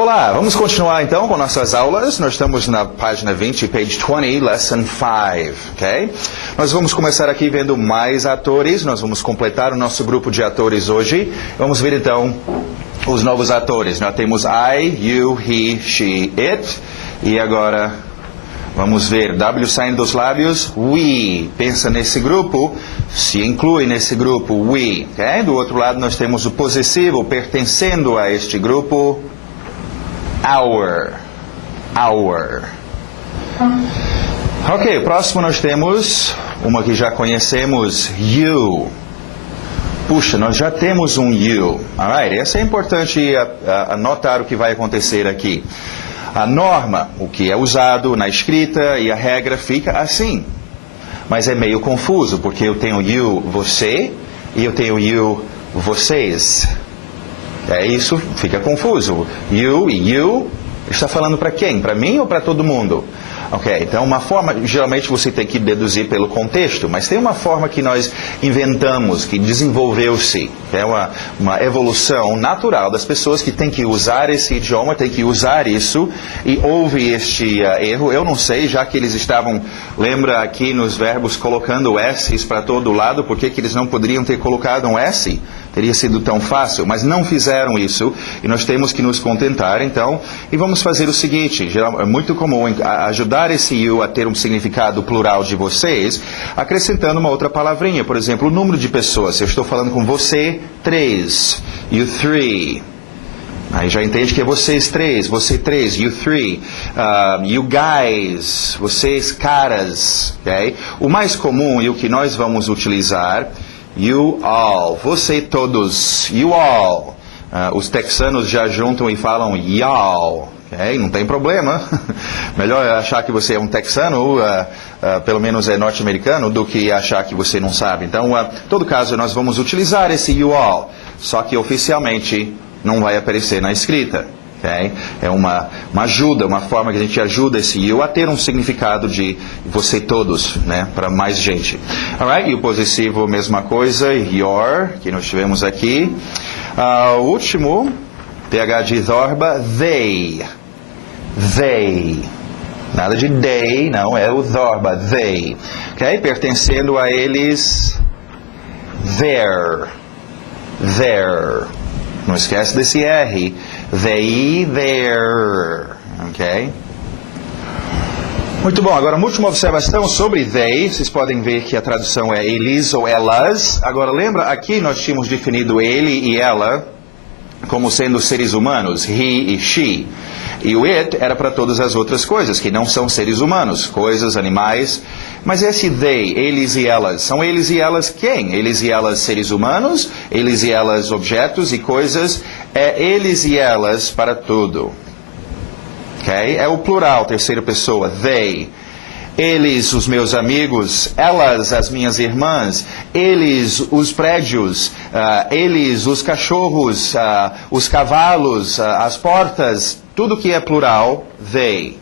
Olá, vamos continuar então com nossas aulas. Nós estamos na página 20, page 20, lesson 5, ok? Nós vamos começar aqui vendo mais atores, nós vamos completar o nosso grupo de atores hoje. Vamos ver então os novos atores. Nós temos I, you, he, she, it. E agora vamos ver W saindo dos lábios, we. Pensa nesse grupo, se inclui nesse grupo, we. Okay? Do outro lado nós temos o possessivo pertencendo a este grupo, our. Ok, próximo nós temos uma que já conhecemos, you. Puxa, nós já temos um you. Alright, essa é importante anotar o que vai acontecer aqui. A norma, o que é usado na escrita e a regra fica assim. Mas é meio confuso, porque eu tenho you, você, e eu tenho you, vocês. Isso fica confuso. You e you, está falando para quem? Para mim ou para todo mundo? Ok, então uma forma, geralmente você tem que deduzir pelo contexto, mas tem uma forma que nós inventamos, que desenvolveu-se, é uma evolução natural das pessoas que têm que usar esse idioma, têm que usar isso, e houve este erro, eu não sei, já que eles estavam, lembra aqui nos verbos, colocando S's para todo lado, por que eles não poderiam ter colocado um S? Teria sido tão fácil, mas não fizeram isso, e nós temos que nos contentar, então, e vamos fazer o seguinte, é muito comum ajudar esse you a ter um significado plural de vocês, acrescentando uma outra palavrinha, por exemplo, o número de pessoas. Se eu estou falando com você, 3, you 3. Aí já entende que é vocês três, você três, you three, you guys, vocês caras, ok? O mais comum e o que nós vamos utilizar, you all, você todos, you all. Os texanos já juntam e falam y'all, ok? Não tem problema. Melhor achar que você é um texano, pelo menos é norte-americano, do que achar que você não sabe. Então, em todo caso, nós vamos utilizar esse you all, só que oficialmente não vai aparecer na escrita. Okay? É uma ajuda, uma forma que a gente ajuda esse you a ter um significado de você todos, né, para mais gente. Alright, e o possessivo, mesma coisa, your, que nós tivemos aqui. O último, TH de Zorba, they. Nada de they, não, é o Zorba, they. Okay? Pertencendo a eles, their. Não esquece desse R. They, their. Ok? Muito bom. Agora, uma última observação sobre they. Vocês podem ver que a tradução é eles ou elas. Agora, lembra, aqui nós tínhamos definido ele e ela como sendo seres humanos, he e she. E o it era para todas as outras coisas, que não são seres humanos, coisas, animais. Mas esse they, eles e elas, são eles e elas quem? Eles e elas seres humanos, eles e elas objetos e coisas, é eles e elas para tudo. Okay? É o plural, terceira pessoa, they. Eles, os meus amigos, elas, as minhas irmãs, eles, os prédios, eles, os cachorros, os cavalos, as portas, tudo que é plural, they.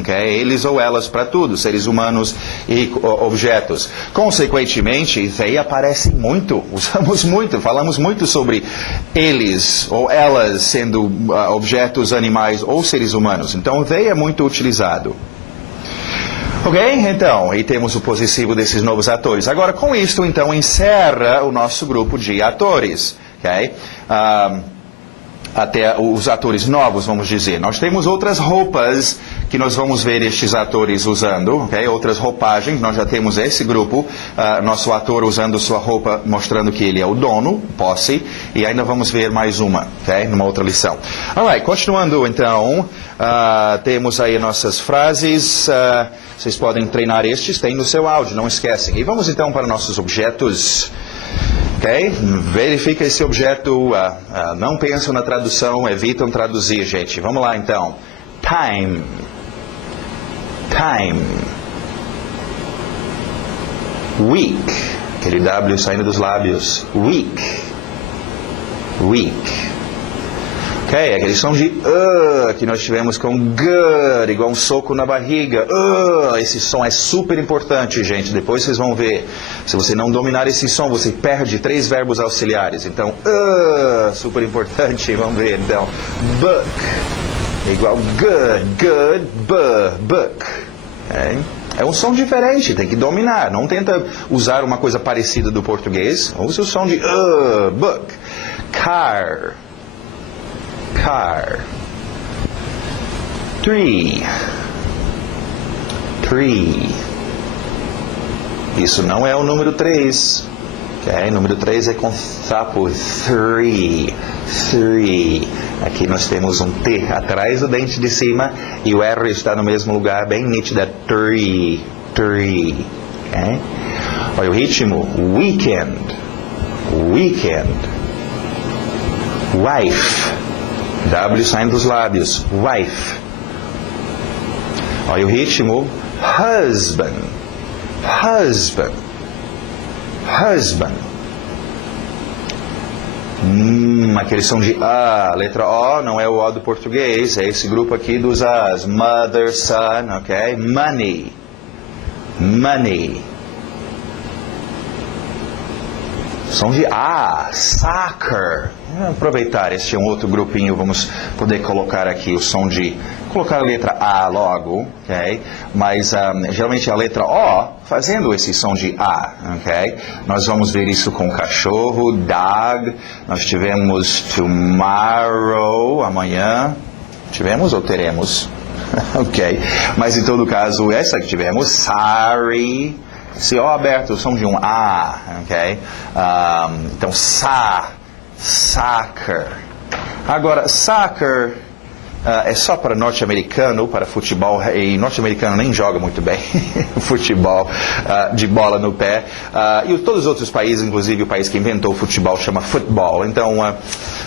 Okay? Eles ou elas para tudo, seres humanos e objetos. Consequentemente, they aparece muito, usamos muito, falamos muito sobre eles ou elas sendo objetos, animais ou seres humanos. Então, they é muito utilizado. Ok? Então, aí temos o possessivo desses novos atores. Agora, com isto, então, encerra o nosso grupo de atores. Ok? Até os atores novos, vamos dizer. Nós temos outras roupas que nós vamos ver estes atores usando, okay? Outras roupagens. Nós já temos esse grupo, nosso ator usando sua roupa, mostrando que ele é o dono, posse, e ainda vamos ver mais uma, okay? Numa outra lição. Alright, continuando então, temos aí nossas frases, vocês podem treinar estes, tem no seu áudio, não esquecem. E vamos então para nossos objetos. Ok? Verifica esse objeto, não pensam na tradução, evitam traduzir, gente. Vamos lá, então. Time. Week. Aquele W saindo dos lábios. Week. Ok? Aquele som de que nós tivemos com good, igual um soco na barriga. Esse som é super importante, gente. Depois vocês vão ver. Se você não dominar esse som, você perde 3 verbos auxiliares. Então, super importante. Vamos ver, então. Book. é igual good, book. É um som diferente, tem que dominar. Não tenta usar uma coisa parecida do português. Use o som de book. Car. Tree. Isso não é o número 3. Okay? Número 3 é com sapo. Three. Aqui nós temos um T atrás do dente de cima e o R está no mesmo lugar, bem nítida. Tree. Okay? Olha o ritmo. Weekend. Wife. W saindo dos lábios. Wife. Olha o ritmo. Husband. Aquele som de A. Letra O não é o O do português. É esse grupo aqui dos As. Mother, son, ok? Money. Som de A. Soccer. Vamos aproveitar este é um outro grupinho. Vamos poder colocar aqui o som de... Colocar a letra A logo, ok? Mas geralmente a letra O fazendo esse som de A, ok? Nós vamos ver isso com cachorro, dog. Nós tivemos tomorrow, amanhã. Tivemos ou teremos? Ok. Mas em todo caso, essa que tivemos, sorry. Esse O aberto, o som de um A, ok? Então, soccer. Agora, soccer... é só para norte-americano, para futebol, e norte-americano nem joga muito bem futebol de bola no pé. E todos os outros países, inclusive o país que inventou o futebol, chama football. Então,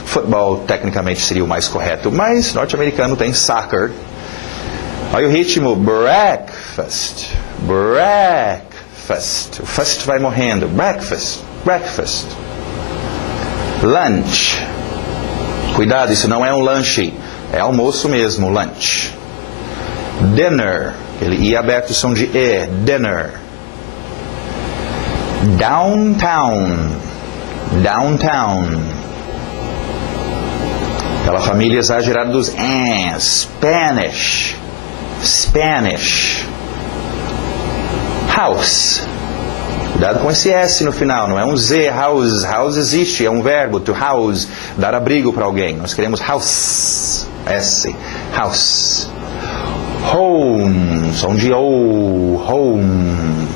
futebol tecnicamente seria o mais correto, mas norte-americano tem soccer. Olha o ritmo, breakfast. O first vai morrendo, breakfast. Lunch. Cuidado, isso não é um lanche. É almoço mesmo, lunch. Dinner. Ele I aberto o som de E. Dinner. Downtown. Aquela família exagerada dos Spanish. House. Cuidado com esse S no final, não é um Z. House existe, é um verbo. To house, dar abrigo para alguém. Nós queremos house. S. House. Home. Som de O. Home.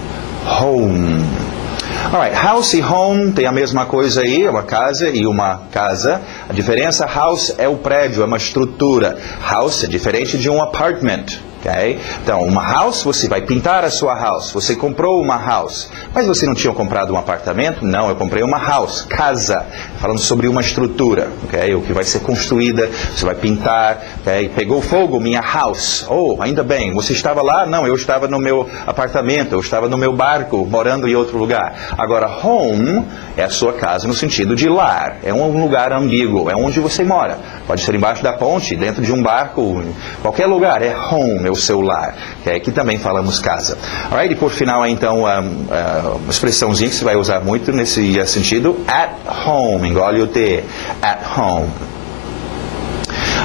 Alright, house e home tem a mesma coisa aí, é uma casa e uma casa. A diferença, house é o prédio, é uma estrutura. House é diferente de um apartment. Okay? Então, uma house, você vai pintar a sua house. Você comprou uma house. Mas você não tinha comprado um apartamento? Não, eu comprei uma house, casa. Falando sobre uma estrutura, okay? O que vai ser construída, você vai pintar. Okay? Pegou fogo, minha house. Oh, ainda bem, você estava lá? Não, eu estava no meu apartamento, eu estava no meu barco, morando em outro lugar. Agora, home é a sua casa no sentido de lar. É um lugar ambíguo, é onde você mora. Pode ser embaixo da ponte, dentro de um barco, qualquer lugar. É home, é o seu lar. Okay? Aqui também falamos casa. Alright, e por final, então, uma expressãozinha que você vai usar muito nesse sentido. At home, engole o T. At home.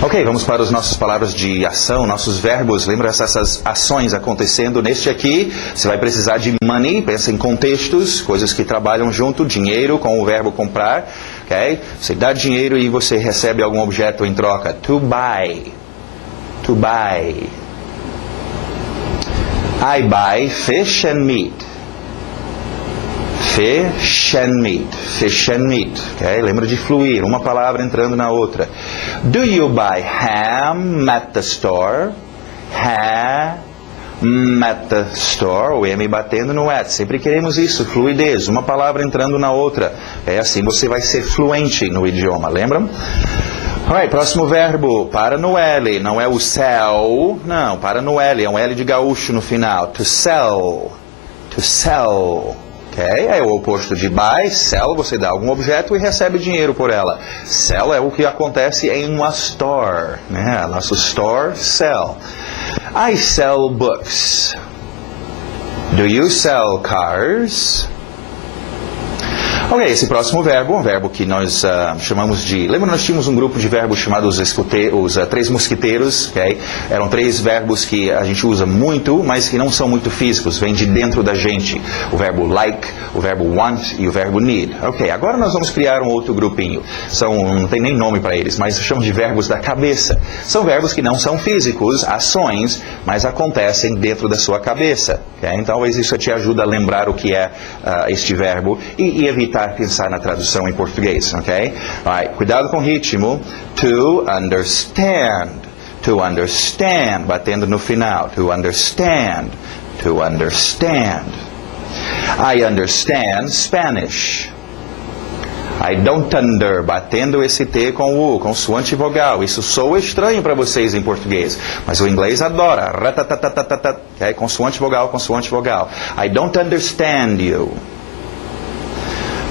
Ok, vamos para as nossas palavras de ação, nossos verbos. Lembra essas ações acontecendo neste aqui? Você vai precisar de money, pensa em contextos, coisas que trabalham junto, dinheiro com o verbo comprar. Okay? Você dá dinheiro e você recebe algum objeto em troca. To buy. I buy fish and meat. Fish and meat. Okay? Lembra de fluir, uma palavra entrando na outra. Do you buy ham at the store? Ham at the store, o M batendo no at. Sempre queremos isso, fluidez, uma palavra entrando na outra. É assim você vai ser fluente no idioma, lembram? Alright, próximo verbo, para no L, não é o sell, não, para no L, é um L de gaúcho no final. To sell. Okay? É o oposto de buy, sell, você dá algum objeto e recebe dinheiro por ela. Sell é o que acontece em uma store, né? Nosso store, sell. I sell books. Do you sell cars? Ok, esse próximo verbo, um verbo que nós chamamos de... Lembra, nós tínhamos um grupo de verbos chamados os três mosquiteiros, ok? Eram 3 verbos que a gente usa muito, mas que não são muito físicos, vêm de dentro da gente. O verbo like, o verbo want e o verbo need. Ok, agora nós vamos criar um outro grupinho. Não tem nem nome para eles, mas chamamos de verbos da cabeça. São verbos que não são físicos, ações, mas acontecem dentro da sua cabeça. Okay? Então, talvez isso te ajude a lembrar o que é este verbo e evitar pensar na tradução em português. Okay? Right. Cuidado com o ritmo. To understand. To understand. Batendo no final. To understand. To understand. I understand Spanish. I don't under, batendo esse T com o U, consoante vogal. Isso soa estranho para vocês em português, mas o inglês adora. Okay? Consoante vogal, consoante vogal. I don't understand you.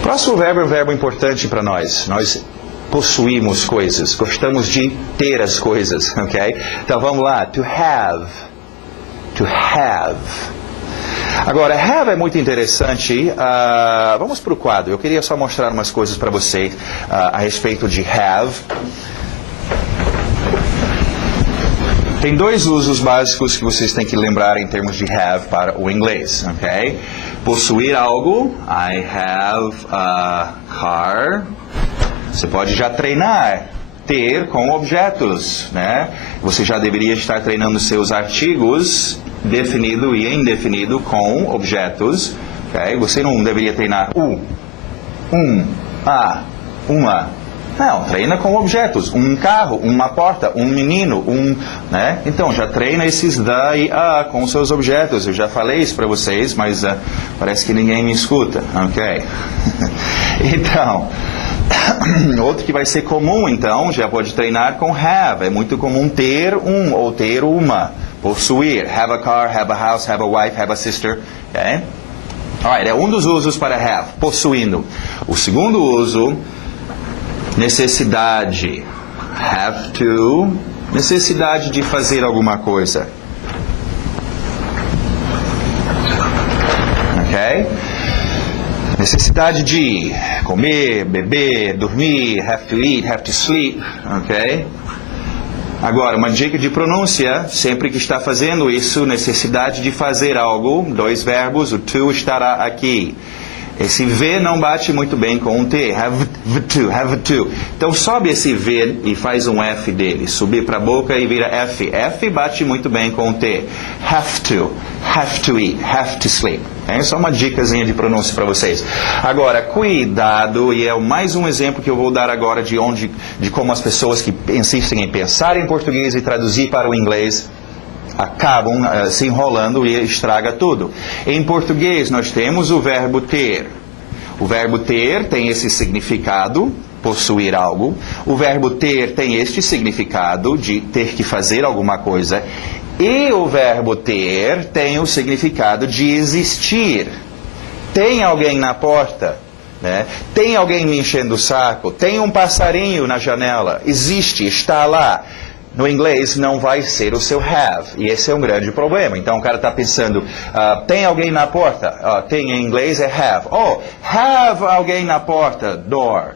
Próximo verbo é um verbo importante para nós. Nós possuímos coisas, gostamos de ter as coisas, ok? Então vamos lá. To have. To have. Agora, have é muito interessante. Vamos para o quadro. Eu queria só mostrar umas coisas para vocês a respeito de have. Tem 2 usos básicos que vocês têm que lembrar em termos de have para o inglês, ok? Possuir algo. I have a car. Você pode já treinar. Ter com objetos, né? Você já deveria estar treinando seus artigos definido e indefinido com objetos, okay? Você não deveria treinar uma. Não, treina com objetos. Um carro, uma porta, um menino, né? Então, já treina esses da e a com seus objetos. Eu já falei isso para vocês, mas parece que ninguém me escuta, ok? Então... Outro que vai ser comum, então, já pode treinar com have. É muito comum ter ou ter uma. Possuir. Have a car, have a house, have a wife, have a sister. Okay? Alright, é um dos usos para have. Possuindo. O segundo uso, necessidade. Have to. Necessidade de fazer alguma coisa. Ok? Necessidade de comer, beber, dormir, have to eat, have to sleep, ok? Agora, uma dica de pronúncia, sempre que está fazendo isso, necessidade de fazer algo, 2 verbos, o to estará aqui. Esse V não bate muito bem com um T, have to, have to. Então sobe esse V e faz um F dele, subir para a boca e vira F. F bate muito bem com o T. Have to eat, have to sleep. É só uma dicasinha de pronúncia para vocês. Agora, cuidado, e é mais um exemplo que eu vou dar agora de como as pessoas que insistem em pensar em português e traduzir para o inglês acabam se enrolando e estraga tudo. Em português, nós temos o verbo ter. O verbo ter tem esse significado, possuir algo. O verbo ter tem este significado de ter que fazer alguma coisa. E o verbo ter tem o significado de existir. Tem alguém na porta, né? Tem alguém me enchendo o saco. Tem um passarinho na janela. Existe, está lá. No inglês não vai ser o seu have, e esse é um grande problema. Então o cara está pensando, tem alguém na porta? Tem em inglês é have. Have alguém na porta, door.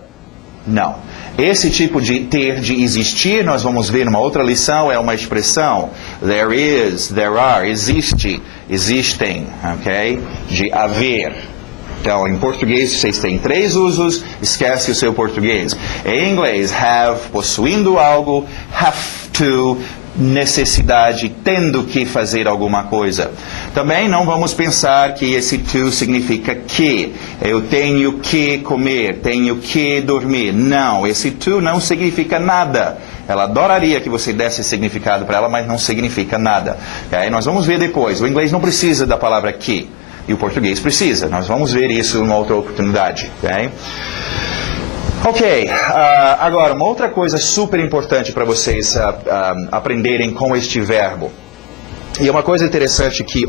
Não. Esse tipo de ter, de existir, nós vamos ver numa outra lição, é uma expressão. There is, there are, existe, existem, ok? De haver. Então, em português, vocês têm 3 usos, esquece o seu português. Em inglês, have, possuindo algo, have to, necessidade, tendo que fazer alguma coisa. Também não vamos pensar que esse to significa que. Eu tenho que comer, tenho que dormir. Não, esse to não significa nada. Ela adoraria que você desse significado para ela, mas não significa nada. Okay? Nós vamos ver depois. O inglês não precisa da palavra que. E o português precisa. Nós vamos ver isso em uma outra oportunidade. Ok, agora uma outra coisa super importante para vocês aprenderem com este verbo. E uma coisa interessante que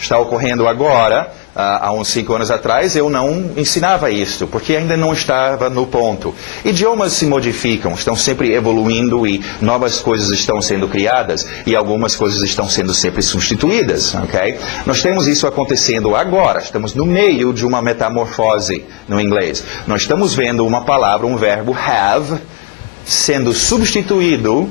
está ocorrendo agora, há uns 5 anos atrás, eu não ensinava isso, porque ainda não estava no ponto. Idiomas se modificam, estão sempre evoluindo e novas coisas estão sendo criadas e algumas coisas estão sendo sempre substituídas, ok? Nós temos isso acontecendo agora, estamos no meio de uma metamorfose no inglês. Nós estamos vendo uma palavra, um verbo have, sendo substituído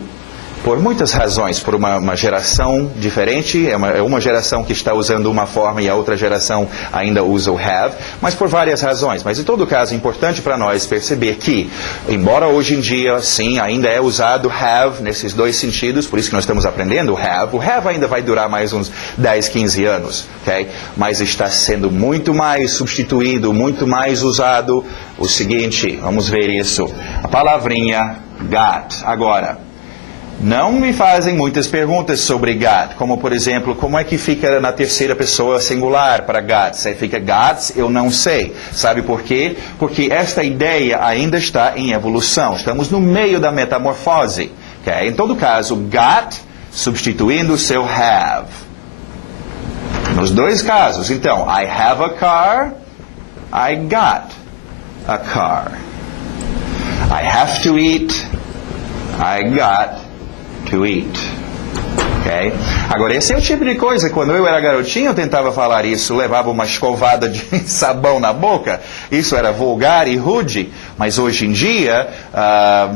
por muitas razões, por uma geração diferente, é uma geração que está usando uma forma e a outra geração ainda usa o have, mas por várias razões. Mas em todo caso é importante para nós perceber que, embora hoje em dia, sim, ainda é usado have nesses dois sentidos, por isso que nós estamos aprendendo o have ainda vai durar mais uns 10, 15 anos, ok? Mas está sendo muito mais substituído, muito mais usado. O seguinte, vamos ver isso, a palavrinha got, agora. Não me fazem muitas perguntas sobre got, como por exemplo, como é que fica na terceira pessoa singular para got? Se fica got, eu não sei. Sabe por quê? Porque esta ideia ainda está em evolução. Estamos no meio da metamorfose. Okay? Em todo caso, got substituindo o seu have. Nos dois casos. Então, I have a car, I got a car. I have to eat, I got to eat. Okay? Agora, esse é o tipo de coisa, quando eu era garotinho, eu tentava falar isso, levava uma escovada de sabão na boca, isso era vulgar e rude, mas hoje em dia,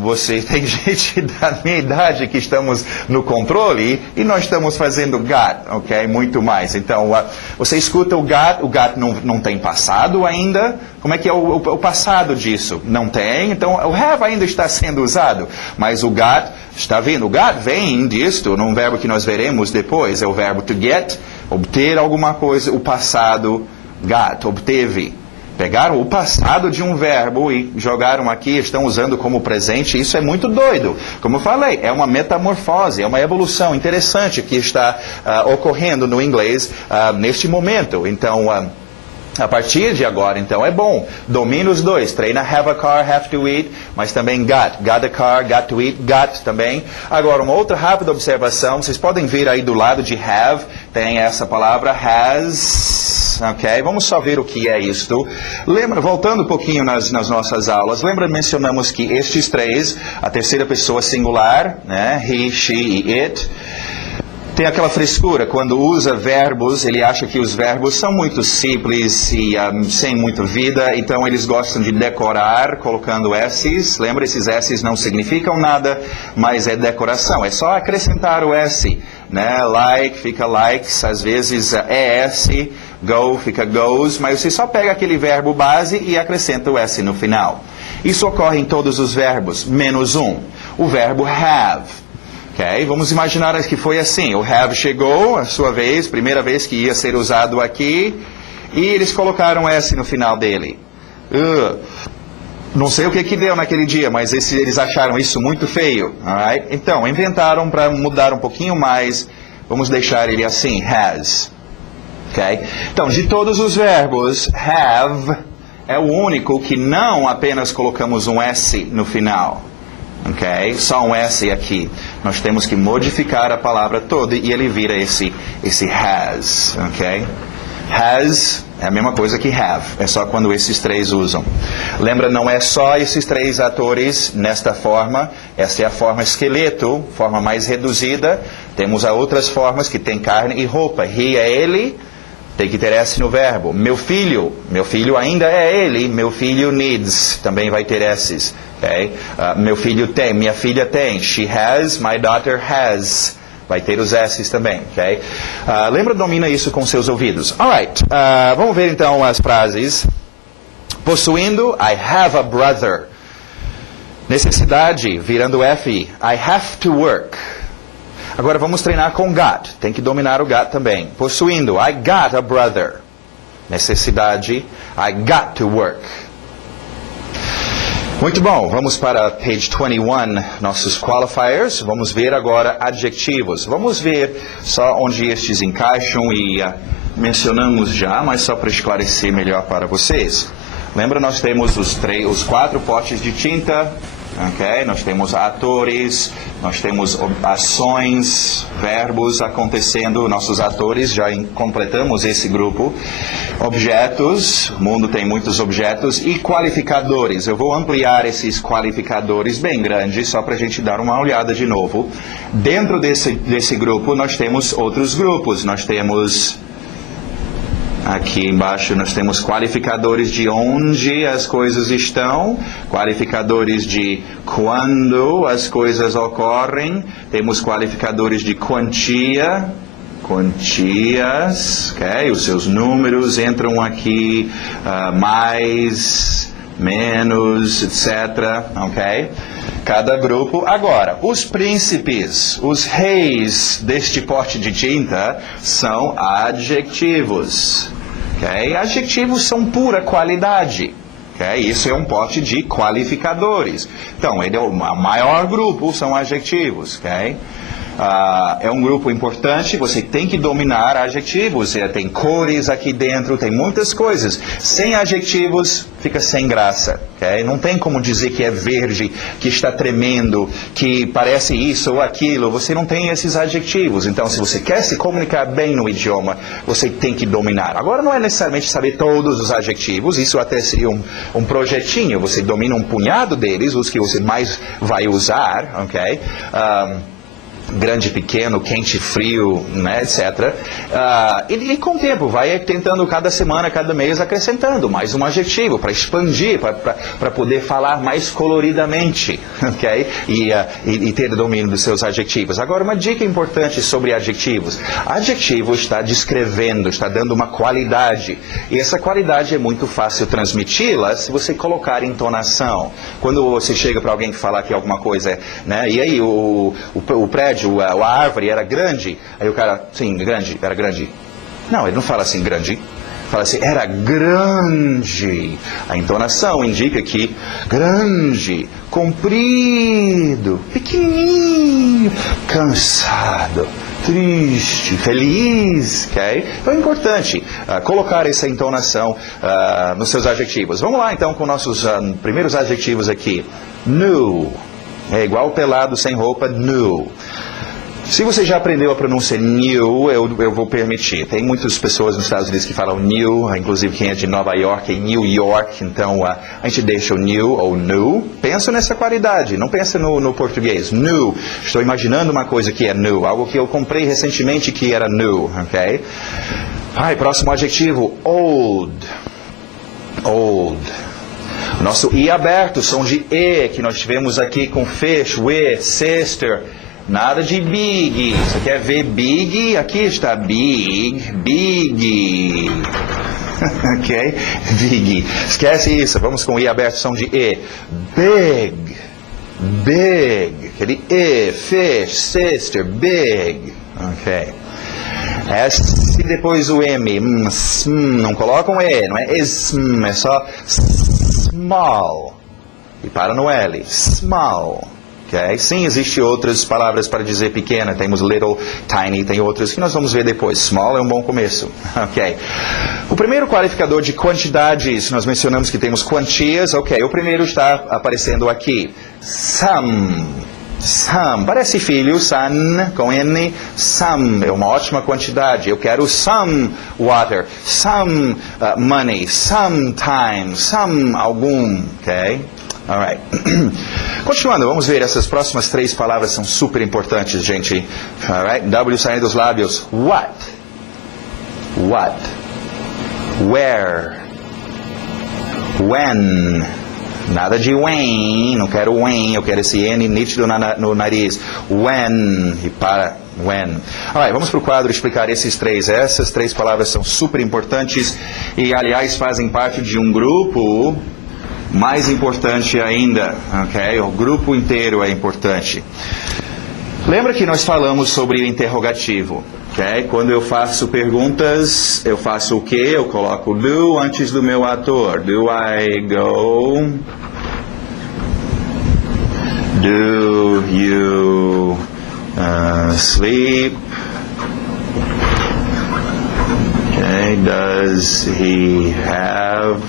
você tem gente da minha idade que estamos no controle e nós estamos fazendo got, ok? Muito mais. Então, você escuta o got não tem passado ainda. Como é que é o passado disso? Não tem, então o have ainda está sendo usado, mas o got está vindo. O got vem disto, num verbo que nós veremos depois, é o verbo to get, obter alguma coisa, o passado, got, obteve. Pegaram o passado de um verbo e jogaram aqui, estão usando como presente, isso é muito doido. Como eu falei, é uma metamorfose, é uma evolução interessante que está ocorrendo no inglês neste momento. Então, a partir de agora, então, é bom. Domina os dois. Treina have a car, have to eat, mas também got a car, got to eat, got também. Agora, uma outra rápida observação. Vocês podem ver aí do lado de have, tem essa palavra has, ok? Vamos só ver o que é isto. Lembra, voltando um pouquinho nas nossas aulas, mencionamos que estes três, a terceira pessoa singular, né? He, she e it, tem aquela frescura, quando usa verbos, ele acha que os verbos são muito simples e sem muita vida, então eles gostam de decorar colocando S's. Lembra, esses S's não significam nada, mas é decoração, é só acrescentar o S, né? Like fica likes, às vezes ES, go fica goes, mas você só pega aquele verbo base e acrescenta o S no final. Isso ocorre em todos os verbos, menos um, o verbo have. Okay? Vamos imaginar que foi assim, o have chegou, a sua vez, primeira vez que ia ser usado aqui, e eles colocaram S no final dele. Não sei o que deu naquele dia, mas eles acharam isso muito feio. Alright? Então, inventaram para mudar um pouquinho mais, vamos deixar ele assim, has. Okay? Então, de todos os verbos, have é o único que não apenas colocamos um S no final. Ok? Só um S aqui. Nós temos que modificar a palavra toda e ele vira esse has. Ok? Has é a mesma coisa que have. É só quando esses três usam. Lembra, não é só esses três atores nesta forma. Esta é a forma esqueleto, forma mais reduzida. Temos outras formas que tem carne e roupa. He é ele. Tem que ter S no verbo. Meu filho ainda é ele. Meu filho needs. Também vai ter S's. Okay? Meu filho tem, minha filha tem. She has, my daughter has. Vai ter os S's também. Okay? Lembra, domina isso com seus ouvidos. Alright, vamos ver então as frases. Possuindo, I have a brother. Necessidade, virando F, I have to work. Agora vamos treinar com got. Tem que dominar o got também. Possuindo, I got a brother. Necessidade, I got to work. Muito bom, vamos para page 21, nossos qualifiers. Vamos ver agora adjetivos. Vamos ver só onde estes encaixam e mencionamos já, mas só para esclarecer melhor para vocês. Lembra, nós temos os 4 potes de tinta, ok? Nós temos atores, nós temos ações, verbos acontecendo, nossos atores, já completamos esse grupo. Objetos, o mundo tem muitos objetos, e qualificadores. Eu vou ampliar esses qualificadores bem grandes, só para a gente dar uma olhada de novo. Dentro desse grupo, nós temos outros grupos. Nós temos... Aqui embaixo nós temos qualificadores de onde as coisas estão, qualificadores de quando as coisas ocorrem, temos qualificadores de quantia, quantias, ok? Os seus números entram aqui, mais, menos, etc, ok? Cada grupo. Agora, os príncipes, os reis deste pote de tinta são adjetivos. Okay? Adjetivos são pura qualidade. Okay? Isso é um pote de qualificadores. Então, ele é o maior grupo, são adjetivos. Okay? É um grupo importante, você tem que dominar adjetivos. Tem cores aqui dentro, tem muitas coisas. Sem adjetivos, fica sem graça. Okay? Não tem como dizer que é verde, que está tremendo, que parece isso ou aquilo. Você não tem esses adjetivos. Então, se você quer se comunicar bem no idioma, você tem que dominar. Agora, não é necessariamente saber todos os adjetivos. Isso até seria um projetinho. Você domina um punhado deles, os que você mais vai usar. Okay? Grande, pequeno, quente, frio, né, etc. E com o tempo vai tentando cada semana, cada mês acrescentando mais um adjetivo para expandir, para poder falar mais coloridamente, ok? E ter domínio dos seus adjetivos. Agora, uma dica importante sobre adjetivos. Adjetivo está descrevendo, está dando uma qualidade. E essa qualidade é muito fácil transmiti-la se você colocar entonação. Quando você chega para alguém que falar que alguma coisa, né, e aí o prédio, a árvore era grande, aí o cara, sim, grande, era grande. Não, ele não fala assim, grande. Fala assim, era grande. A entonação indica que grande, comprido, pequenininho, cansado, triste, feliz. Okay? Então é importante colocar essa entonação nos seus adjetivos. Vamos lá então com nossos primeiros adjetivos aqui. Nu. É igual pelado, sem roupa, nu. Se você já aprendeu a pronúncia new, eu vou permitir. Tem muitas pessoas nos Estados Unidos que falam new, inclusive quem é de Nova York, em New York, então a gente deixa o new ou new. Pensa nessa qualidade, não pensa no português. New, estou imaginando uma coisa que é new, algo que eu comprei recentemente que era new, ok? Próximo adjetivo, old. Old. Nosso I aberto, som de E, que nós tivemos aqui com fish, with, sister. Nada de big. Você quer ver big? Aqui está big, big. Ok? Big. Esquece isso. Vamos com I aberto, som de E. Big. Big. Aquele E, fish, sister, big. Ok. S e depois o M. Não coloca um E, não é ism, é só small. E para no L. Small. Okay? Sim, existem outras palavras para dizer pequena. Temos little, tiny, tem outras que nós vamos ver depois. Small é um bom começo. Okay. O primeiro qualificador de quantidades, nós mencionamos que temos quantias. Ok, o primeiro está aparecendo aqui. Some. Some. Parece filho, son, com N. Some é uma ótima quantidade. Eu quero some water, some money, some time, some algum. Ok? Alright. Continuando, vamos ver essas próximas 3 palavras são super importantes, gente. Alright? W saindo dos lábios. What? What? Where? When? Nada de when, não quero when, eu quero esse N nítido no nariz. When, e para when. Alright, vamos para o quadro explicar esses 3. Essas 3 palavras são super importantes e, aliás, fazem parte de um grupo mais importante ainda, ok? O grupo inteiro é importante. Lembra que nós falamos sobre o interrogativo, ok? Quando eu faço perguntas, eu faço o quê? Eu coloco do antes do meu ator. Do I go? Do you sleep? Okay. Does he have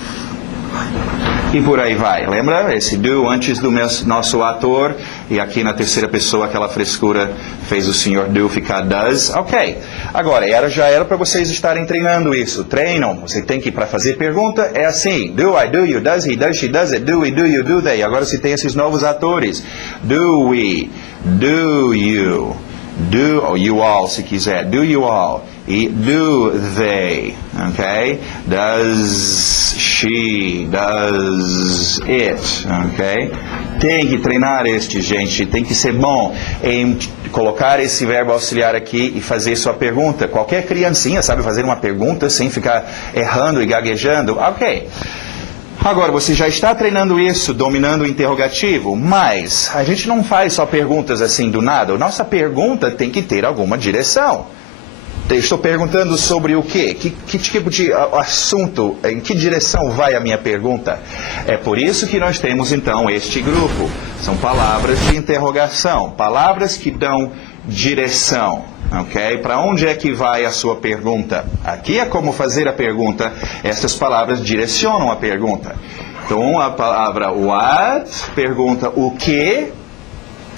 E por aí vai. Lembra? Esse do antes do nosso ator. E aqui na terceira pessoa, aquela frescura fez o senhor do ficar does. Ok. Agora, já era para vocês estarem treinando isso. Treinam. Você tem que, para fazer pergunta, é assim. Do, I, do, you, does, he, does, she, does it, do, we, do, you, do, they. Agora você tem esses novos atores. Do we, do you, do, ou you all, se quiser. Do you all. E do they, ok? Does she, does it, ok? Tem que treinar gente, tem que ser bom em colocar esse verbo auxiliar aqui e fazer sua pergunta. Qualquer criancinha sabe fazer uma pergunta sem ficar errando e gaguejando, ok. Agora, você já está treinando isso, dominando o interrogativo, mas a gente não faz só perguntas assim do nada. Nossa pergunta tem que ter alguma direção. Estou perguntando sobre o quê? Que tipo de assunto? Em que direção vai a minha pergunta? É por isso que nós temos, então, este grupo. São palavras de interrogação. Palavras que dão direção. Ok? Para onde é que vai a sua pergunta? Aqui é como fazer a pergunta. Estas palavras direcionam a pergunta. Então, a palavra what pergunta o que.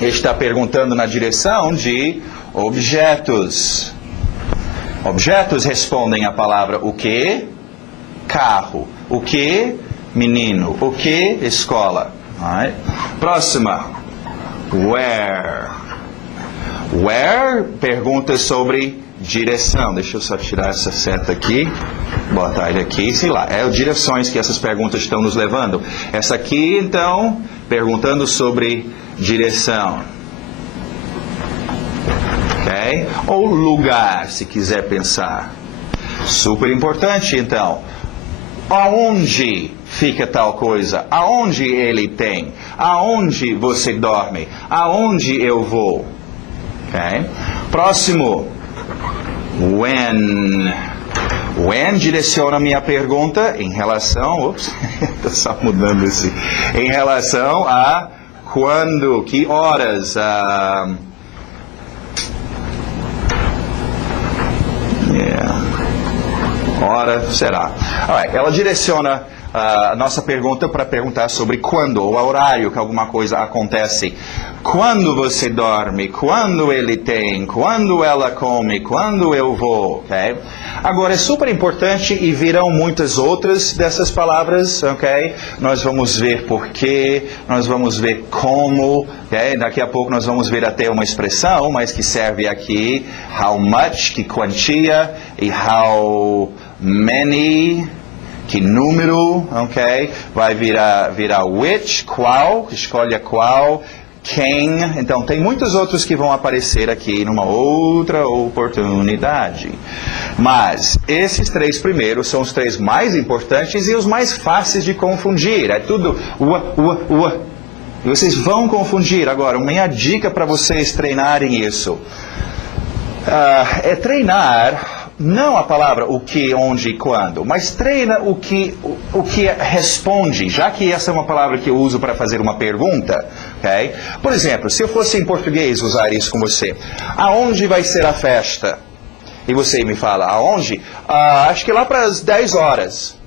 Está perguntando na direção de objetos. Objetos respondem a palavra o que? Carro. O que? Menino. O que? Escola. Right. Próxima. Where. Where pergunta sobre direção. Deixa eu só tirar essa seta aqui. Botar ele aqui. Sei lá. É as direções que essas perguntas estão nos levando. Essa aqui, então, perguntando sobre direção. Okay? Ou lugar, se quiser pensar. Super importante, então. Aonde fica tal coisa? Aonde ele tem? Aonde você dorme? Aonde eu vou? Okay? Próximo. When. When direciona a minha pergunta em relação... Ups, estou só mudando esse. Em relação a quando, que horas... Hora será. Alright, ela direciona a nossa pergunta para perguntar sobre quando, ou horário que alguma coisa acontece. Quando você dorme, quando ele tem, quando ela come, quando eu vou, ok? Agora, é super importante e virão muitas outras dessas palavras, ok? Nós vamos ver porquê, nós vamos ver como, ok? Daqui a pouco nós vamos ver até uma expressão, mas que serve aqui, how much, que quantia, e how many, que número, ok? Vai virar which, qual, escolha qual, quem. Então, tem muitos outros que vão aparecer aqui numa outra oportunidade. Mas, esses três primeiros são os três mais importantes e os mais fáceis de confundir. É tudo E vocês vão confundir. Agora, minha dica para vocês treinarem isso é treinar não a palavra o que, onde e quando, mas treina o que responde, já que essa é uma palavra que eu uso para fazer uma pergunta, ok? Por exemplo, se eu fosse em português usar isso com você, aonde vai ser a festa? E você me fala, aonde? Acho que lá para as 10 horas.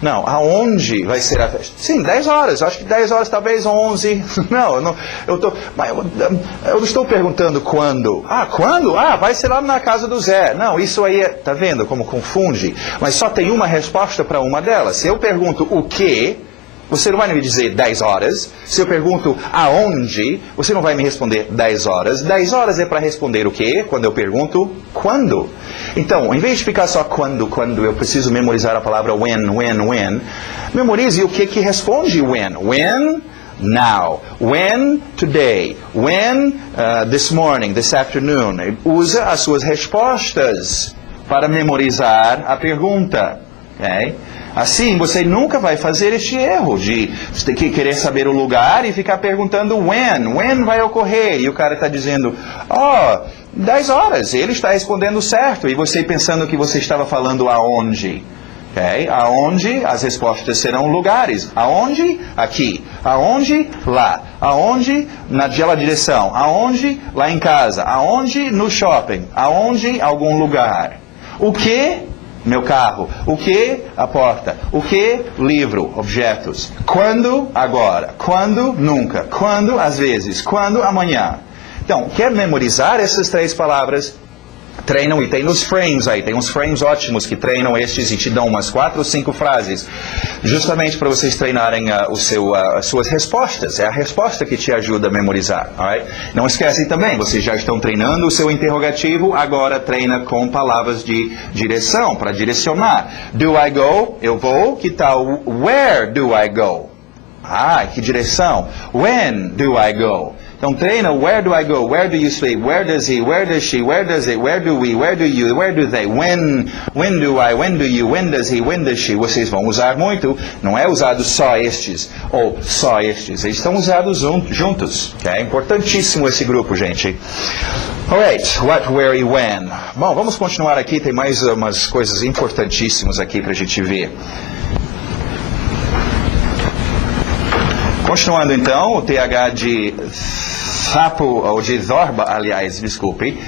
Não, aonde vai ser a festa? Sim, 10 horas. Acho que 10 horas, talvez 11. Não, eu estou perguntando quando. Quando? Vai ser lá na casa do Zé. Não, isso aí tá vendo como confunde? Mas só tem uma resposta para uma delas. Se eu pergunto o que, você não vai me dizer 10 horas. Se eu pergunto aonde, você não vai me responder 10 horas. 10 horas é para responder o quê? Quando eu pergunto quando. Então, em vez de ficar só quando, eu preciso memorizar a palavra when. Memorize o que responde when. When, now. When, today. When, this morning, this afternoon. Usa as suas respostas para memorizar a pergunta. Okay? Assim, você nunca vai fazer este erro de você ter que querer saber o lugar e ficar perguntando when vai ocorrer. E o cara está dizendo, 10 horas. Ele está respondendo certo. E você pensando que você estava falando aonde. Okay? Aonde as respostas serão lugares. Aonde? Aqui. Aonde? Lá. Aonde? Naquela direção. Aonde? Lá em casa. Aonde? No shopping. Aonde? Algum lugar. O que? Meu carro. O que? A porta. O que? Livro. Objetos. Quando? Agora. Quando? Nunca. Quando? Às vezes. Quando? Amanhã. Então, quer memorizar essas 3 palavras? Treinam, e tem nos frames aí, tem uns frames ótimos que treinam estes e te dão umas 4 ou 5 frases, justamente para vocês treinarem as suas respostas. É a resposta que te ajuda a memorizar. Alright? Não esquecem também, vocês já estão treinando o seu interrogativo, agora treina com palavras de direção, para direcionar. Do I go? Eu vou. Que tal where do I go? Ah, que direção. When do I go? Então treina, where do I go? Where do you sleep? Where does he? Where does she? Where does it? Where do we? Where do you? Where do they? When do I? When do you? When does he? When does she? Vocês vão usar muito. Não é usado só estes ou só estes. Eles estão usados juntos. É importantíssimo esse grupo, gente. Alright, what, where e when. Bom, vamos continuar aqui. Tem mais umas coisas importantíssimas aqui para a gente ver. Continuando então, o TH de sapo, ou de zorba, aliás, desculpe.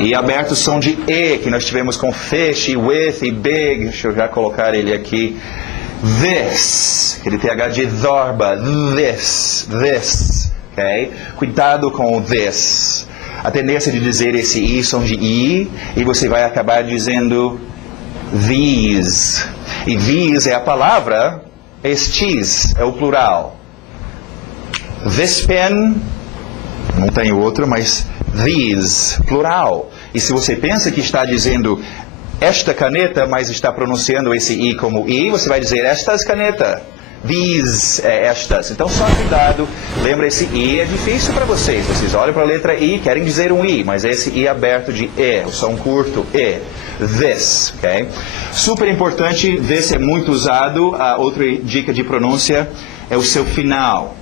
E abertos são de E, que nós tivemos com fish, e with, e big. Deixa eu já colocar ele aqui. This, aquele TH de zorba, this, ok? Cuidado com o this. A tendência de dizer esse I são de I, e você vai acabar dizendo these. E these é a palavra... Estes é o plural. This pen, não tenho outro, mas these, plural. E se você pensa que está dizendo esta caneta, mas está pronunciando esse I como I, você vai dizer estas caneta. These, estas. Então só cuidado, lembra esse I é difícil para vocês. Vocês olham para a letra I, querem dizer um I, mas esse I aberto de E, o som curto, E. This, ok? Super importante, this é muito usado. A outra dica de pronúncia é o seu final.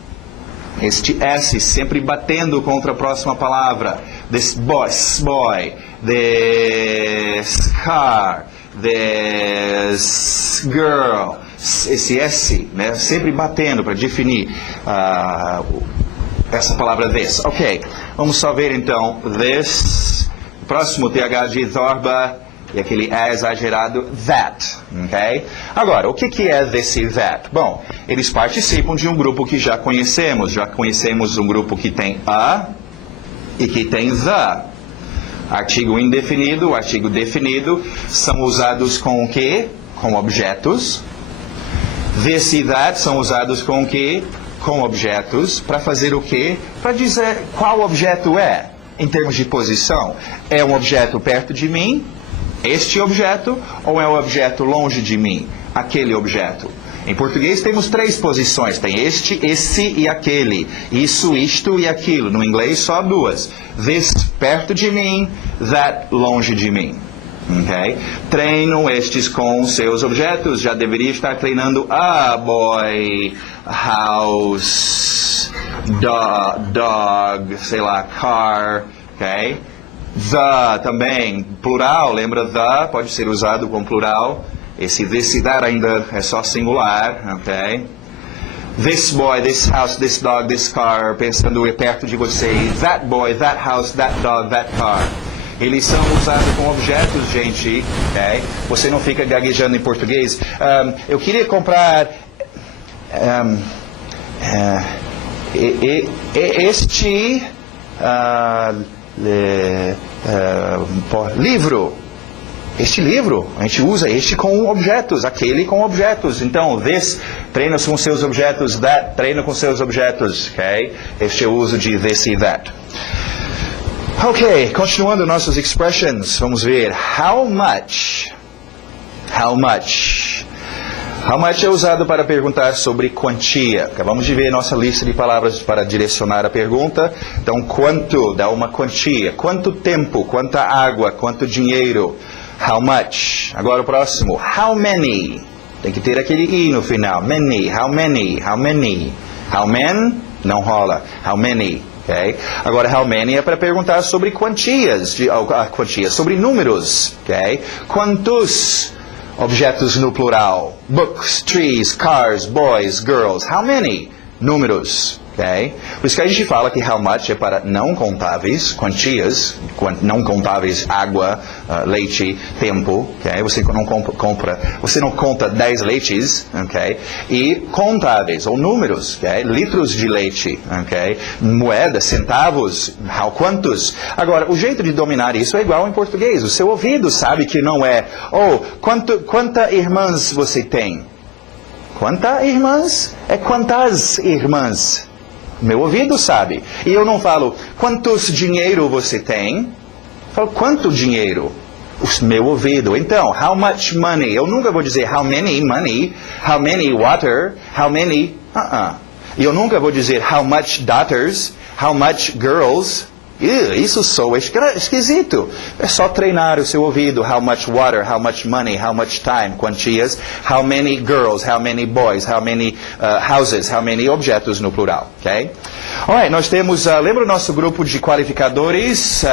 Este S sempre batendo contra a próxima palavra. This boy, this car, this girl. Esse S, né, sempre batendo para definir essa palavra this. Ok, vamos só ver então. This, próximo TH de zorba. E aquele é exagerado, that, ok? Agora, o que é this e that? Bom, eles participam de um grupo que já conhecemos. Já conhecemos um grupo que tem a e que tem the. Artigo indefinido, artigo definido, são usados com o quê? Com objetos. This e that são usados com o quê? Com objetos. Para fazer o quê? Para dizer qual objeto é, em termos de posição. É um objeto perto de mim? Este objeto, ou é um objeto longe de mim? Aquele objeto. Em português temos 3 posições. Tem este, esse e aquele. Isso, isto e aquilo. No inglês só 2. This, perto de mim. That, longe de mim. Okay? Treinam estes com seus objetos. Já deveria estar treinando a boy, house, dog, sei lá, car. Okay? The também, plural, lembra the, pode ser usado com plural. Esse this e that ainda é só singular, ok? This boy, this house, this dog, this car, pensando perto de você. That boy, that house, that dog, that car. Eles são usados com objetos, gente, ok? Você não fica gaguejando em português. Eu queria comprar este... livro. Este livro, a gente usa este com objetos, aquele com objetos. Então, this, treina com seus objetos, that, treina com seus objetos, ok? Este é o uso de this e that. Ok, continuando nossas expressions, vamos ver. How much? How much? How much é usado para perguntar sobre quantia. Acabamos de ver nossa lista de palavras para direcionar a pergunta. Então, quanto dá uma quantia. Quanto tempo, quanta água, quanto dinheiro. How much? Agora o próximo. How many? Tem que ter aquele I no final. Many, how many, how many. How many? Não rola. How many? Okay? Agora, how many é para perguntar sobre quantias, sobre números. Okay? Quantos objetos no plural? Books, trees, cars, boys, girls. How many? Números. Okay? Por isso que a gente fala que how much é para não contáveis, quantias, não contáveis, água, leite, tempo. Okay? Você não conta 10 leites, okay? E contáveis, ou números, okay? Litros de leite, okay? Moedas, centavos, quantos. Agora, o jeito de dominar isso é igual em português. O seu ouvido sabe que não é, quantas irmãs você tem? Quantas irmãs? É quantas irmãs? Meu ouvido sabe. E eu não falo, quantos dinheiro você tem? Eu falo, quanto dinheiro? O meu ouvido. Então, how much money? Eu nunca vou dizer how many money, how many water, how many... E eu nunca vou dizer how much daughters, how much girls... Isso soa esquisito. É só treinar o seu ouvido. How much water, how much money, how much time, quantias. How many girls, how many boys, how many houses, how many objetos no plural. Okay? Alright, nós temos, lembra o nosso grupo de qualificadores?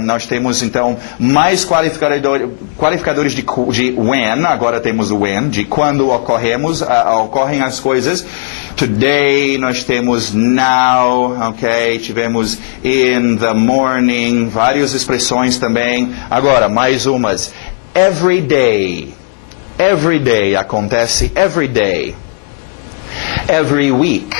Nós temos então mais qualificadores de when. Agora temos o when, de quando ocorrem as coisas. Today, nós temos now, ok? Tivemos in the morning, várias expressões também. Agora, mais umas. Every day. Every day acontece every day. Every week.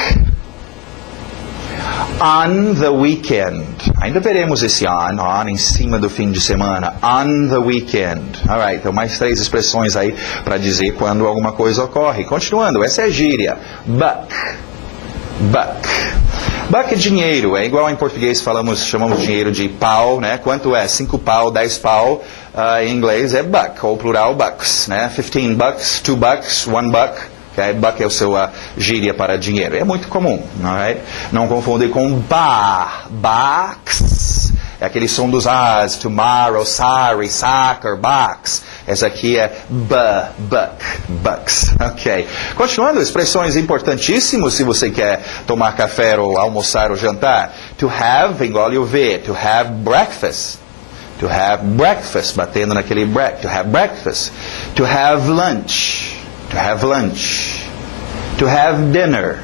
On the weekend. Ainda veremos esse on em cima do fim de semana. On the weekend. Alright, então mais 3 expressões aí para dizer quando alguma coisa ocorre. Continuando, essa é a gíria. Buck. Buck. Buck é dinheiro. É igual em português chamamos dinheiro de pau, né? Quanto é? 5 pau, 10 pau. Em inglês é buck, ou plural bucks, né? 15 bucks, 2 bucks, 1 buck. Okay? Buck é o seu gíria para dinheiro. É muito comum. Right? Não confundir com bucks. É aquele som dos As. Tomorrow, sorry, soccer, bucks. Essa aqui é bucks. Ok. Continuando, expressões importantíssimas se você quer tomar café ou almoçar ou jantar. To have, engole o V. To have breakfast. To have breakfast, batendo naquele to have breakfast. To have lunch. To have lunch. To have dinner.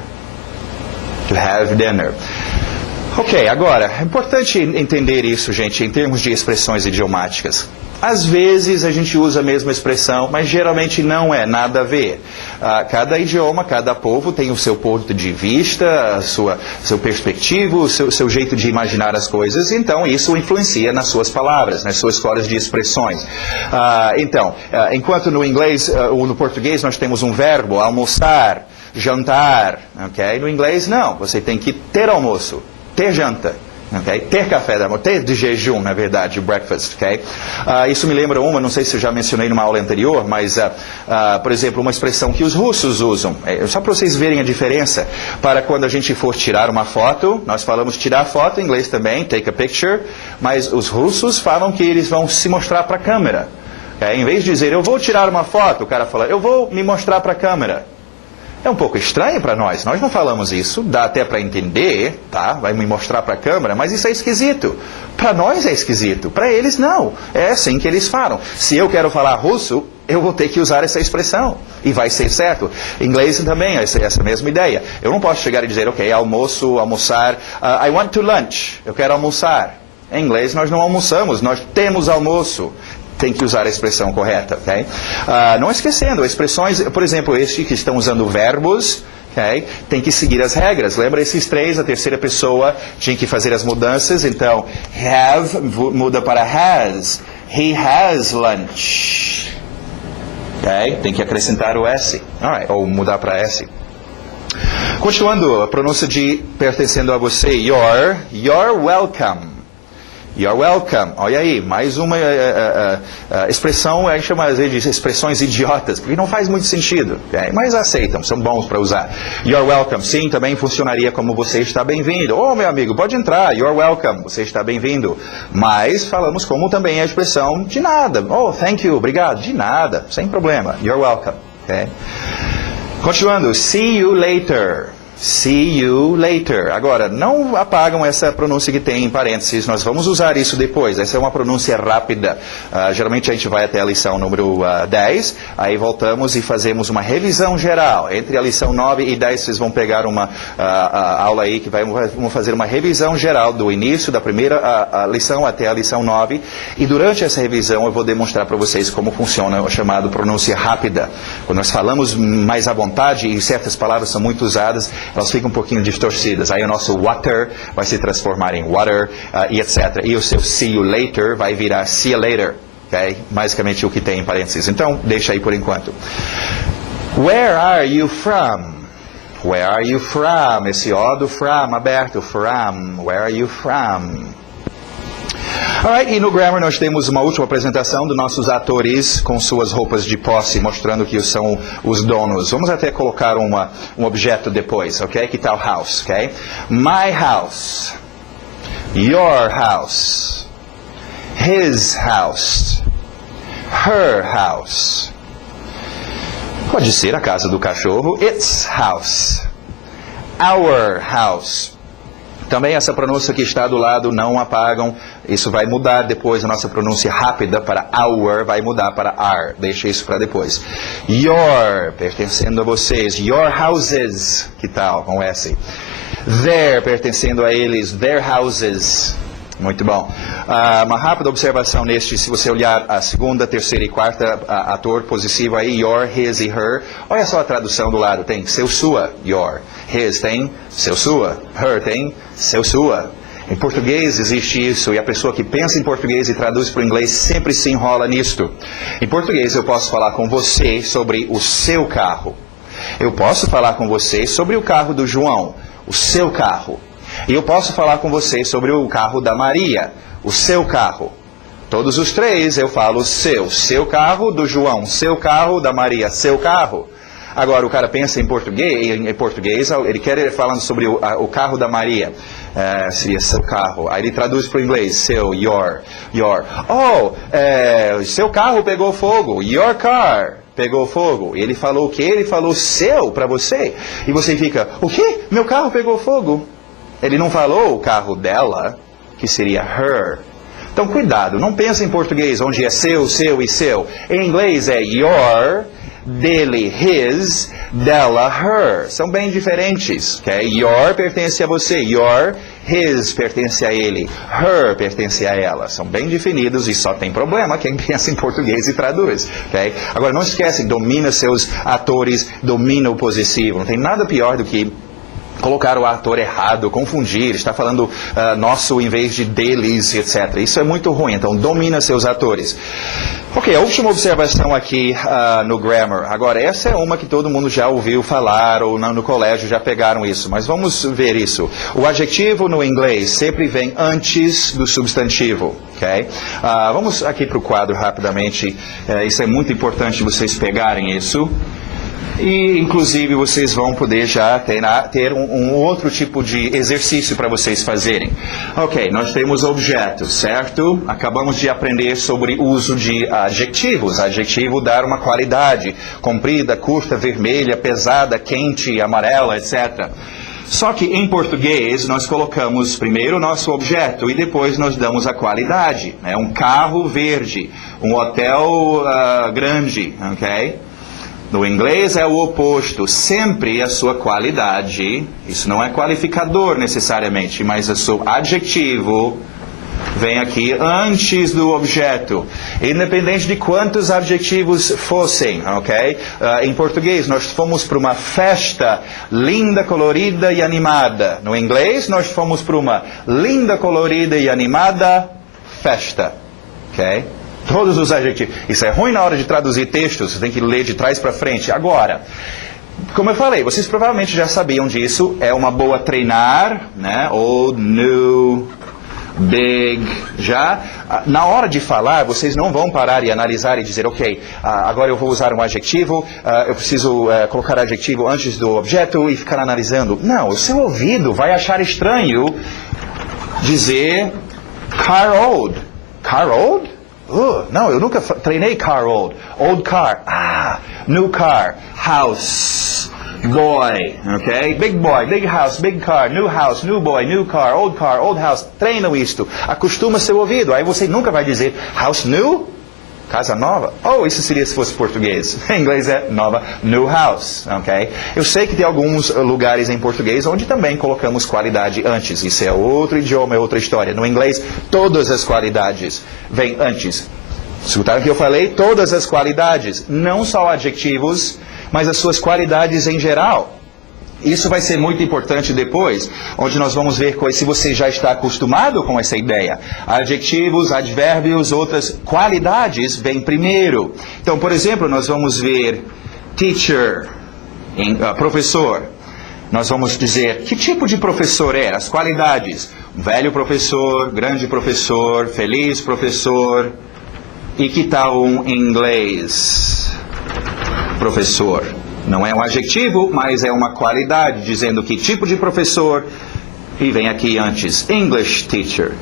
To have dinner. Ok, agora, é importante entender isso, gente, em termos de expressões idiomáticas. Às vezes a gente usa a mesma expressão, mas geralmente não é nada a ver. Cada idioma, cada povo tem o seu ponto de vista, seu perspectivo, o seu jeito de imaginar as coisas, então isso influencia nas suas palavras, nas suas escolas de expressões. Enquanto no inglês ou no português nós temos um verbo, almoçar, jantar, ok? No inglês não, você tem que ter almoço, ter janta. Okay? Ter café da manhã, ter de jejum, na verdade, o breakfast. Okay? Isso me lembra não sei se eu já mencionei numa aula anterior, mas, por exemplo, uma expressão que os russos usam, só para vocês verem a diferença, para quando a gente for tirar uma foto, nós falamos tirar foto, em inglês também, take a picture, mas os russos falam que eles vão se mostrar para a câmera. Okay? Em vez de dizer, eu vou tirar uma foto, o cara fala, eu vou me mostrar para a câmera. É um pouco estranho para nós não falamos isso, dá até para entender, tá? Vai me mostrar para a câmera, mas isso é esquisito. Para nós é esquisito, para eles não. É assim que eles falam. Se eu quero falar russo, eu vou ter que usar essa expressão, e vai ser certo. Em inglês também é essa mesma ideia. Eu não posso chegar e dizer, ok, almoçar, I want to lunch, eu quero almoçar. Em inglês nós não almoçamos, nós temos almoço. Tem que usar a expressão correta, ok? Não esquecendo, expressões, por exemplo, este que estão usando verbos, ok? Tem que seguir as regras. Lembra esses 3, a terceira pessoa tinha que fazer as mudanças, então, have muda para has. He has lunch. Ok? Tem que acrescentar o S, alright, ou mudar para S. Continuando, a pronúncia de pertencendo a você, you're welcome. You're welcome. Olha aí, mais uma expressão, a gente chama às vezes de expressões idiotas, porque não faz muito sentido, okay? Mas aceitam, são bons para usar. You're welcome, sim, também funcionaria como você está bem-vindo. Oh, meu amigo, pode entrar, you're welcome, você está bem-vindo. Mas falamos como também a expressão de nada. Oh, thank you, obrigado, de nada, sem problema. You're welcome, okay? Continuando, see you later. See you later. Agora, não apagam essa pronúncia que tem em parênteses, nós vamos usar isso depois. Essa é uma pronúncia rápida. Geralmente a gente vai até a lição número 10, aí voltamos e fazemos uma revisão geral. Entre a lição 9 e 10, vocês vão pegar uma aula aí que vamos fazer uma revisão geral do início da primeira lição até a lição 9. E durante essa revisão eu vou demonstrar para vocês como funciona o chamado pronúncia rápida. Quando nós falamos mais à vontade e certas palavras são muito usadas, elas ficam um pouquinho distorcidas. Aí o nosso water vai se transformar em water e etc. E o seu see you later vai virar see you later. Okay? Basicamente o que tem em parênteses. Então, deixa aí por enquanto. Where are you from? Where are you from? Esse O do from aberto. From. Where are you from? Alright, e no Grammar nós temos uma última apresentação dos nossos atores com suas roupas de posse, mostrando que são os donos. Vamos até colocar um objeto depois, ok? Que tal house, ok? My house, your house, his house, her house. Pode ser a casa do cachorro, its house, our house. Também essa pronúncia que está do lado, não apagam. Isso vai mudar depois, a nossa pronúncia rápida para our vai mudar para are. Deixa isso para depois. Your, pertencendo a vocês. Your houses, que tal com S? Their, pertencendo a eles. Their houses. Muito bom. Uma rápida observação neste, se você olhar a segunda, terceira e quarta ator possessivo aí, your, his e her, olha só a tradução do lado, tem seu, sua, your. His tem seu, sua. Her tem seu, sua. Em português existe isso, e a pessoa que pensa em português e traduz para o inglês sempre se enrola nisto. Em português eu posso falar com você sobre o seu carro. Eu posso falar com você sobre o carro do João, o seu carro. E eu posso falar com você sobre o carro da Maria, o seu carro. Todos os três eu falo seu carro do João, seu carro da Maria, seu carro. Agora o cara pensa em português ele quer falando sobre o carro da Maria, seria seu carro. Aí ele traduz para o inglês, seu, your. Oh, seu carro pegou fogo, your car pegou fogo. E ele falou o quê? Ele falou seu para você. E você fica, o quê? Meu carro pegou fogo. Ele não falou o carro dela, que seria her. Então, cuidado, não pense em português, onde é seu e seu. Em inglês é your, dele, his, dela, her. São bem diferentes. Okay? Your pertence a você, your, his pertence a ele, her pertence a ela. São bem definidos e só tem problema quem pensa em português e traduz. Okay? Agora, não esquece, domina seus atores, domina o possessivo. Não tem nada pior do que colocar o ator errado, confundir, está falando nosso em vez de deles, etc. Isso é muito ruim, então domina seus atores. Ok, a última observação aqui no Grammar. Agora, essa é uma que todo mundo já ouviu falar, ou no colégio já pegaram isso, mas vamos ver isso. O adjetivo no inglês sempre vem antes do substantivo, ok? Vamos aqui para o quadro rapidamente, isso é muito importante vocês pegarem isso. E, inclusive, vocês vão poder já ter um outro tipo de exercício para vocês fazerem. Ok, nós temos objetos, certo? Acabamos de aprender sobre o uso de adjetivos. Adjetivo dar uma qualidade, comprida, curta, vermelha, pesada, quente, amarela, etc. Só que em português nós colocamos primeiro o nosso objeto e depois nós damos a qualidade. Né? Um carro verde, um hotel grande, ok? No inglês é o oposto, sempre a sua qualidade, isso não é qualificador necessariamente, mas o seu adjetivo vem aqui antes do objeto, independente de quantos adjetivos fossem, ok? Em português, nós fomos para uma festa linda, colorida e animada. No inglês, nós fomos para uma linda, colorida e animada festa, ok? Todos os adjetivos. Isso é ruim na hora de traduzir textos, você tem que ler de trás para frente. Agora, como eu falei, vocês provavelmente já sabiam disso, é uma boa treinar, né? Old, new, big, já. Na hora de falar, vocês não vão parar e analisar e dizer, ok, agora eu vou usar um adjetivo, eu preciso colocar adjetivo antes do objeto e ficar analisando. Não, o seu ouvido vai achar estranho dizer car old. Car old? Não, eu nunca treinei car old. Old car. New car. House. boy, ok? Big boy, big house, big car, new boy, new car, old house. Treina isto, acostuma seu ouvido. Aí você nunca vai dizer house new, casa nova. Oh, isso seria se fosse português. Em inglês é nova, new house, ok? Eu sei que tem alguns lugares em português onde também colocamos qualidade antes. Isso é outro idioma, é outra história. No inglês, todas as qualidades vêm antes. Escutaram o que eu falei? Todas as qualidades, não só adjetivos, mas as suas qualidades em geral. Isso vai ser muito importante depois, onde nós vamos ver se você já está acostumado com essa ideia. Adjetivos, advérbios, outras qualidades vêm primeiro. Então, por exemplo, nós vamos ver teacher, professor. Nós vamos dizer que tipo de professor é, as qualidades. Velho professor, grande professor, feliz professor. E que tal um inglês? Professor. Não é um adjetivo, mas é uma qualidade, dizendo que tipo de professor. E vem aqui antes, English teacher.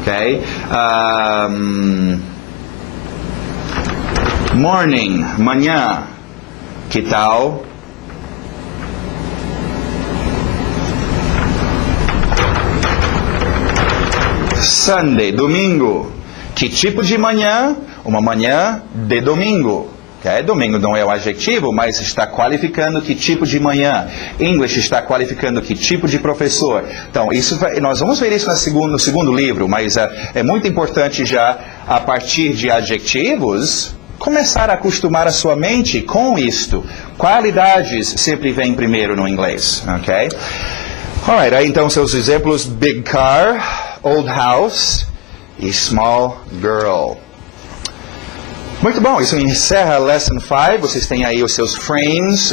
Ok? Morning, manhã. Que tal? Sunday, domingo. Que tipo de manhã? Uma manhã de domingo. Okay? Domingo não é o adjetivo, mas está qualificando que tipo de manhã. English está qualificando que tipo de professor. Então, nós vamos ver isso no segundo livro, mas é muito importante já, a partir de adjetivos, começar a acostumar a sua mente com isto. Qualidades sempre vêm primeiro no inglês. Ok? Alright, aí então seus exemplos: big car, old house e small girl. Muito bom, isso encerra a Lesson 5. Vocês têm aí os seus frames,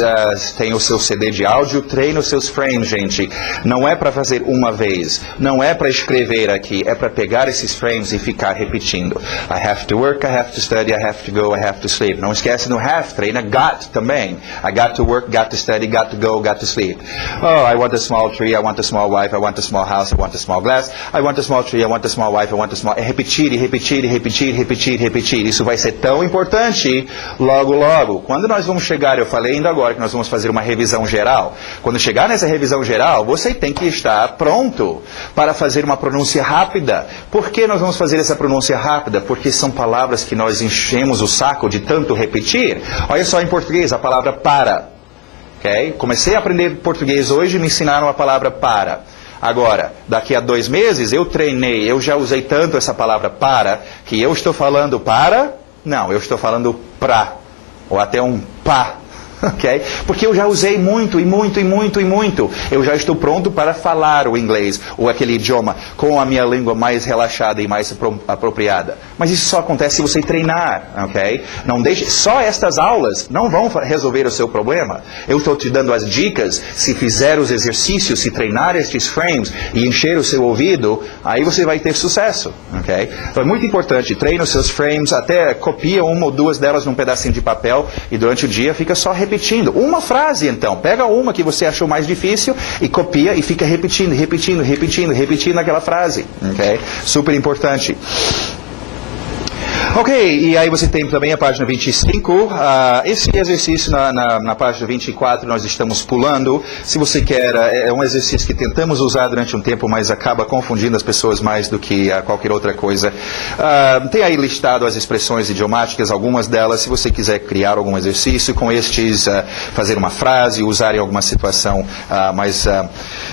tem o seu CD de áudio. Treine os seus frames, gente. Não é para fazer uma vez, não é para escrever aqui, é para pegar esses frames e ficar repetindo. I have to work, I have to study, I have to go, I have to sleep. Não esquece no have, treina got também. I got to work, got to study, got to go, got to sleep. Oh, I want a small tree, I want a small wife, I want a small house, I want a small glass. I want a small tree, I want a small wife, I want a small... É repetir, repetir, repetir, repetir, repetir. Isso vai ser tão importante logo, logo. Quando nós vamos chegar, eu falei ainda agora que nós vamos fazer uma revisão geral. Quando chegar nessa revisão geral, você tem que estar pronto para fazer uma pronúncia rápida. Por que nós vamos fazer essa pronúncia rápida? Porque são palavras que nós enchemos o saco de tanto repetir. Olha só em português, a palavra para. Okay? Comecei a aprender português hoje e me ensinaram a palavra para. Agora, daqui a 2 meses, eu treinei, eu já usei tanto essa palavra para, que eu estou falando para... Não, eu estou falando pra, ou até um pá, ok? Porque eu já usei muito, e muito, e muito, e muito. Eu já estou pronto para falar o inglês, ou aquele idioma, com a minha língua mais relaxada e mais apropriada. Mas isso só acontece se você treinar, ok? Não deixe, só estas aulas não vão resolver o seu problema. Eu estou te dando as dicas. Se fizer os exercícios, se treinar estes frames e encher o seu ouvido, aí você vai ter sucesso, ok? Então é muito importante, treine os seus frames, até copia 1 ou 2 delas num pedacinho de papel e durante o dia fica só repetindo. Uma frase, então. Pega uma que você achou mais difícil e copia e fica repetindo, repetindo, repetindo, repetindo aquela frase. Ok? Super importante. Ok, e aí você tem também a página 25. Esse exercício na página 24 nós estamos pulando. Se você quer, é um exercício que tentamos usar durante um tempo, mas acaba confundindo as pessoas mais do que qualquer outra coisa. Tem aí listado as expressões idiomáticas, algumas delas. Se você quiser criar algum exercício com estes, fazer uma frase, usar em alguma situação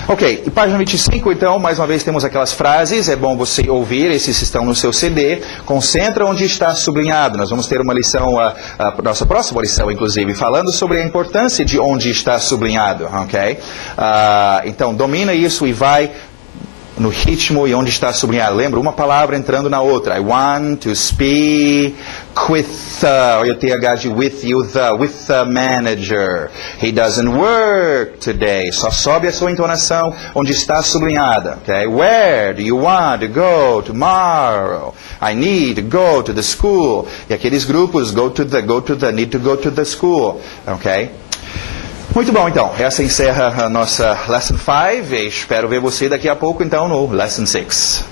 ok, e página 25, então, mais uma vez temos aquelas frases. É bom você ouvir, esses estão no seu CD. Concentra onde está sublinhado. Nós vamos ter uma lição, a nossa próxima lição, inclusive, falando sobre a importância de onde está sublinhado, ok? Então, domina isso e vai no ritmo e onde está sublinhado. Lembra, uma palavra entrando na outra. I want to speak with, olha o TH de with the manager. He doesn't work today. Só sobe a sua entonação onde está sublinhada. Okay? Where do you want to go tomorrow? I need to go to the school. E aqueles grupos, go to the, need to go to the school. Ok? Muito bom, então. Essa encerra a nossa Lesson 5. Espero ver você daqui a pouco, então, no Lesson 6.